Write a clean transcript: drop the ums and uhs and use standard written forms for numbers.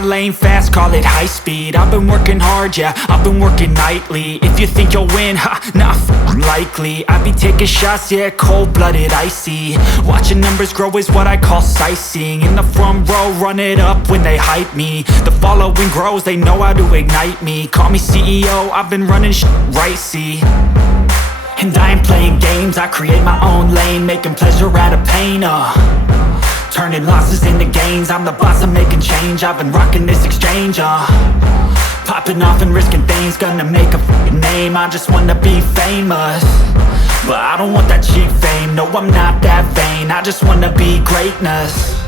my lane fast, call it high speed. I've been working hard, yeah, I've been working nightly. If you think you'll win, ha, nah, likely. I be taking shots, yeah, cold-blooded, icy. Watching numbers grow is what I call sightseeing. In the front row, run it up when they hype me. The following grows, they know how to ignite me. Call me CEO, I've been running shit right, see. And I ain't playing games, I create my own lane, making pleasure out of pain, turning losses into gains, I'm the boss, I'm making change. I've been rocking this exchange, popping off and risking things, gonna make a f***ing name. I just wanna be famous, but I don't want that cheap fame. No, I'm not that vain, I just wanna be greatness.